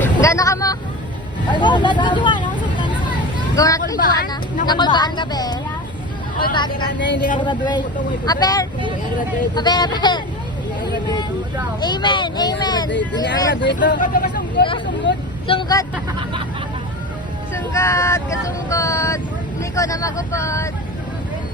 Gano'n ka mo? Lahat ko Juana. Gawin natin Juana. Nakulbaan ka, be? Kulbaan ka. Hindi ka graduate. Aper! Aper! Amen! Amen! Sungkat! Sungkat! Kasungkat! Hindi ko na magupad!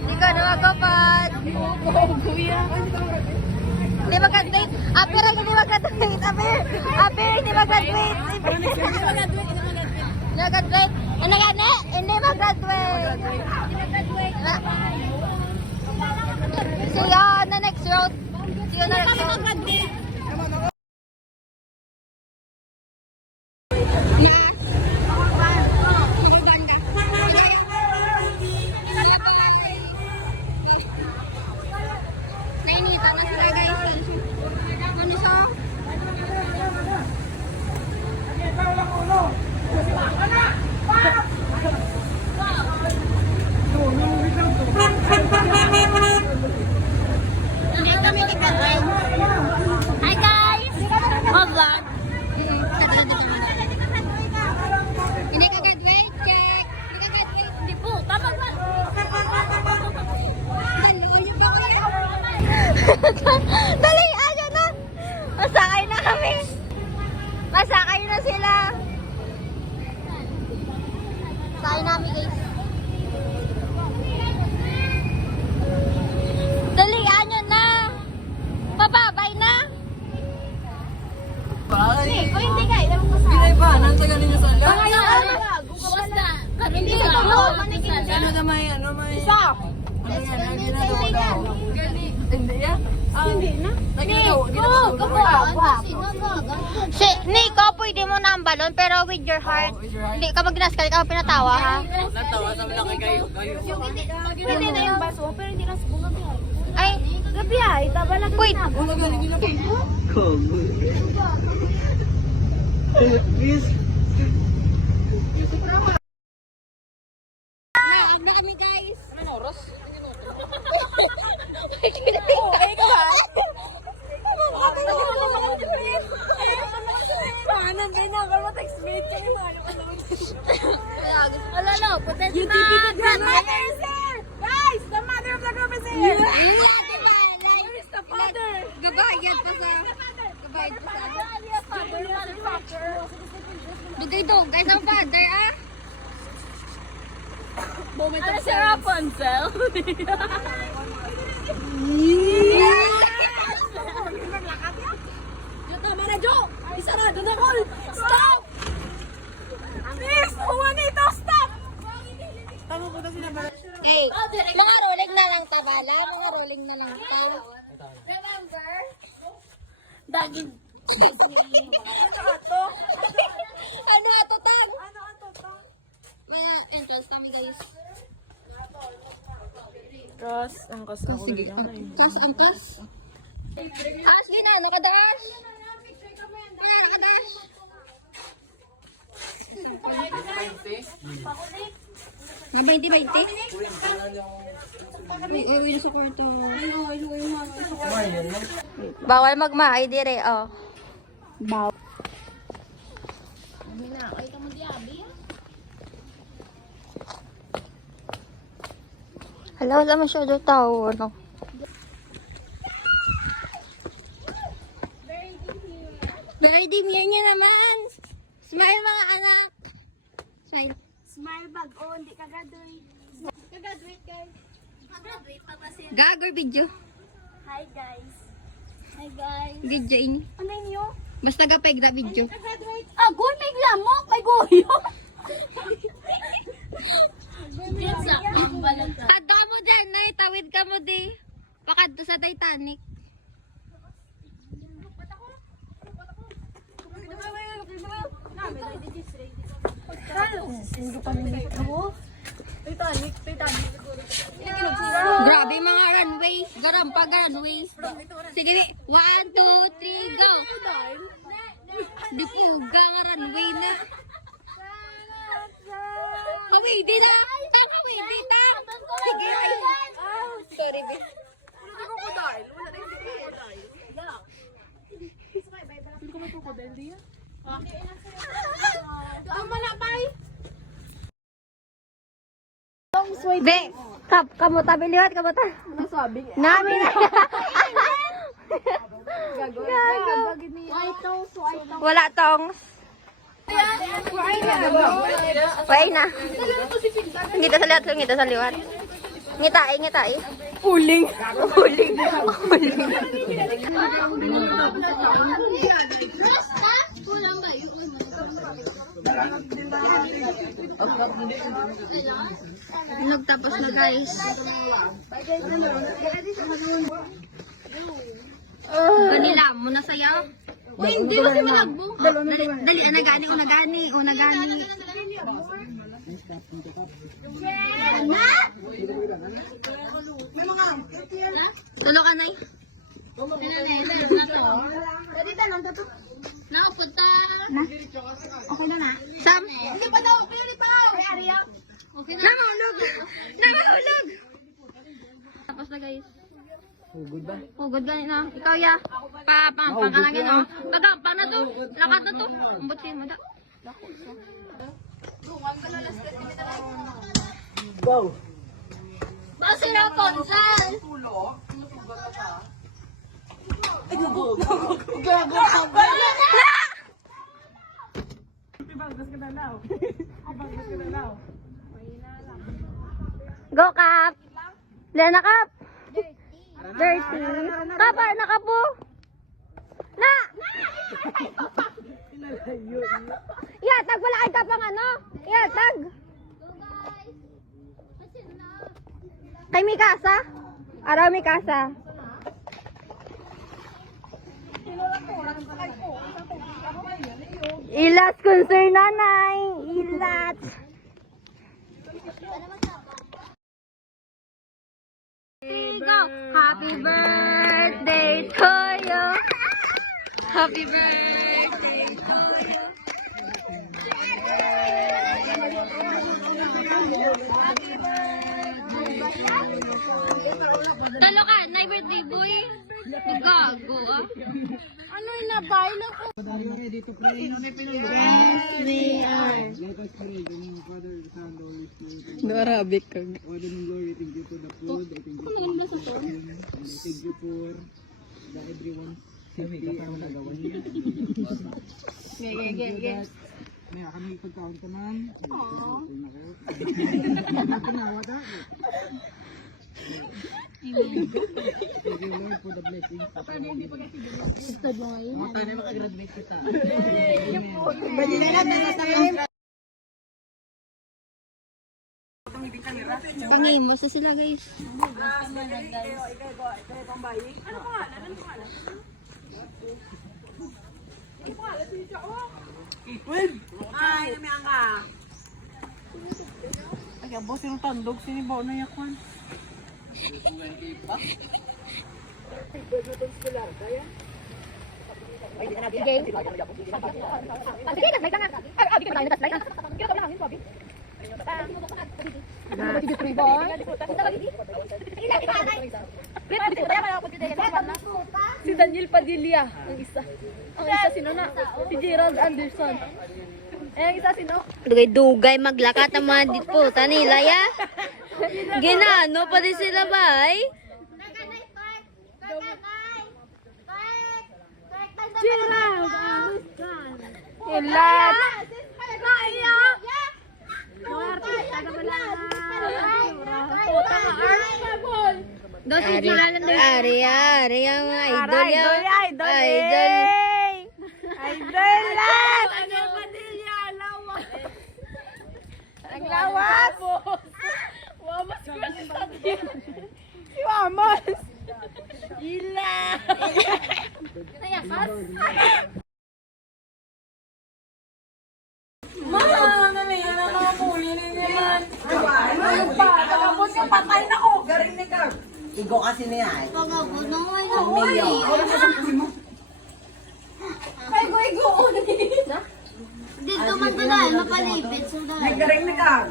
Hindi ko na magupad! Hindi mag-graduate! Aper! Hindi mag-graduate! Aper! Aper! Hindi mag-graduate! Hindi mag-graduate! Ano gani? Hindi mag-graduate! See you on the next road! See you on the next road! Nainita na sila guys. Ano siya? Hi guys! Vlog! Hindi ka graduate, check! Hindi ka graduate! Hindi po, tama ba? Dali, ano na! Masakay na kami! Masakay na sila! Sakay namin guys! Dali, ano na! Pababay na! O hindi ka, ilang mo sa... Bilay ba? Nantagal ninyo sa ala? Gawas na. Hindi ka ba? Ano na may, ano may... Isa! Ano yan? Ang ginagawa daw. Hindi yan? Hindi na. Nico, pwede mo na ang balon pero with your heart. Hindi ka magnaskal ka pinatawa ha? Natawa sa mga kayo. Hindi na yung baso, pero hindi na sa bunga bihay. Ay, Gabi ay, tabala ka wait. na. Ulo galing nila. Please. Naag na kami guys. Anong oras? Oo, ay ka ba? Paano ba na? Kung mag-text-mate ka na, ano ka lang. Wala no, putas You na. defeated the mother is here! Guys, the mother of the group is here! Where is the father? Gabayad pa sa... Gabayad pa sa... Dugay-dugay sa father ah. Moment of si Rapunzel? Tama na, Jo! Isarado na, Col! Stop! Please! Juanito, stop! Tama po na sinabi. Hey, mga rolling na lang tabala, mga rolling na lang ta. Remember? Daging. Ano ato tang? Ano ato tang? May entrance kami guys. Cross. Ang cross ako. Sige, kas ang kas. Ashley na, nakadash. Wala, nakadash. May 20-20? Uy, sa kwarto. Bawal magmaay dire, oh. Bawal. Hala, wala masyado tao, ano. Birdie, mirror niya naman. Smile mga anak. Smile. Smile bag. Oh, hindi ka graduate. Ka-graduate, guys. Ka-graduate pa ba siya? Gagor video. Hi, guys. Hi, guys. Video ini. Ano yun? Basta gapeg na video. Ka-graduate. Ah, goy, may lamok. May goyo. Adda mo dyan, nay. Tawid ka mo di. Pakadto sa Titanic. Grabe mga runway. Garampa runway. Sige, 1, 2, 3, go. Di puga nga runway na. Away, di na. Tang, away, di tang. Sige, ay. Sorry, be. Be, kamuta, bilihat, kamuta. Nasabi. Nami na. White toast, white toast. Wala tongs. Wait na. Ngita sa liwat, ngita sa liwat. Ngitai, ngitai. Uling. Uling. Uling. Nagtapos na guys. Kanila mo na sayaw. Uy, hindi kasi malagbo. Dali, unagani, unagani, unagani. Tulo ka, Nay. Nakapunta. Okay na na. Sam? Hindi pa daw. Pili pa. Okay na. Namahulog. Namahulog. Tapos na guys. Hugod ba? Hugod ba na? Ikaw ya. Pangkanagin o. Pang na to. Lakat na to. Umbot siya mo da. Go! Basi na Ponsal. Go Kap. Lena Kap. Dirty. Kapa na kapo. Na. Yatag wala kay kapang ano? Yatag. Kay Mikasa? Araw Mikasa. Ilas concern nanay. Ilas. Go. Happy birthday to you. Happy birthday to you. Talo ka, na birthday boy. Gago ah. Ano yung nabay na ko? No Arabic kag. Thank you for everyone. May kami pagkaon ka man. Tinawa ta. Thank you Lord for the blessings. Tayo makagraduate kita. Tingin mo sa sila guys. Ay, namiang ka. Ay, abo, sinong tandog? Sinibaw na yakwan. Si Daniel Padilla, ang isa. Ang isa sino na? Si Gerald Anderson. Eh, ang isa sino? Dugay-dugay maglakat ang mga dito sa nila ya. Ginano pa din sila bay? Gerald Anderson. Ilat. Kaya. Dos ikilalan din. Ari ang mga idol ya. Idol. Idol lang. Ano Padilla, lawas. Ang lawas. Wamas ko sa si Wamas. Ila. Nayakas. Ano na yan ang mga muli naman. Ano pa? Tapos yung patay na ko. Garing ni ka. Igo kasi niya eh. Igo. Dito man to dahil mapalipit. Garing ni ka.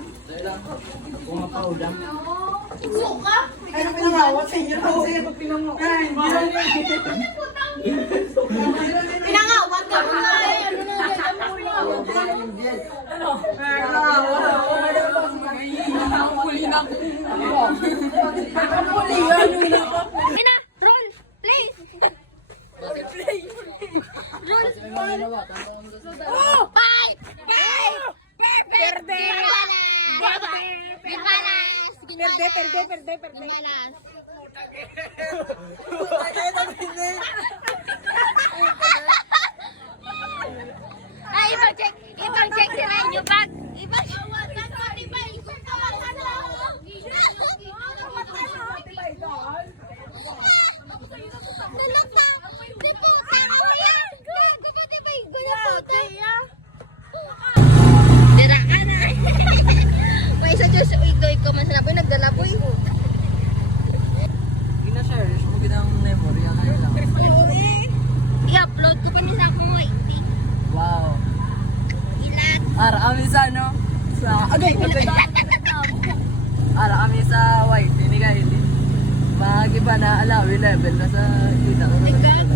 Pumapaulam. Suka? Ay, ano pinangawat sa inyo? Kasi ito pinangawat. Pinangawat ka mo nga eh. Ano na? Ano na? Ina, roll, please. Roll. Five. Perde. Gipanas. Perde. Gipanas. Ay, ibang-check sila yung bag. Ibang-check. Dira ka na. May isa dyan sa igdoy ko man sinaboy, nagdala po yun. Gina-share, mo ginang memory, ang ano lang. I-upload ko pa niya sa akong waiting. Wow. Ilan? Ara kami sa ano? Sa... Agay! Ara kami sa white, hindi ka hindi. Magiba na alawi level na sa kita.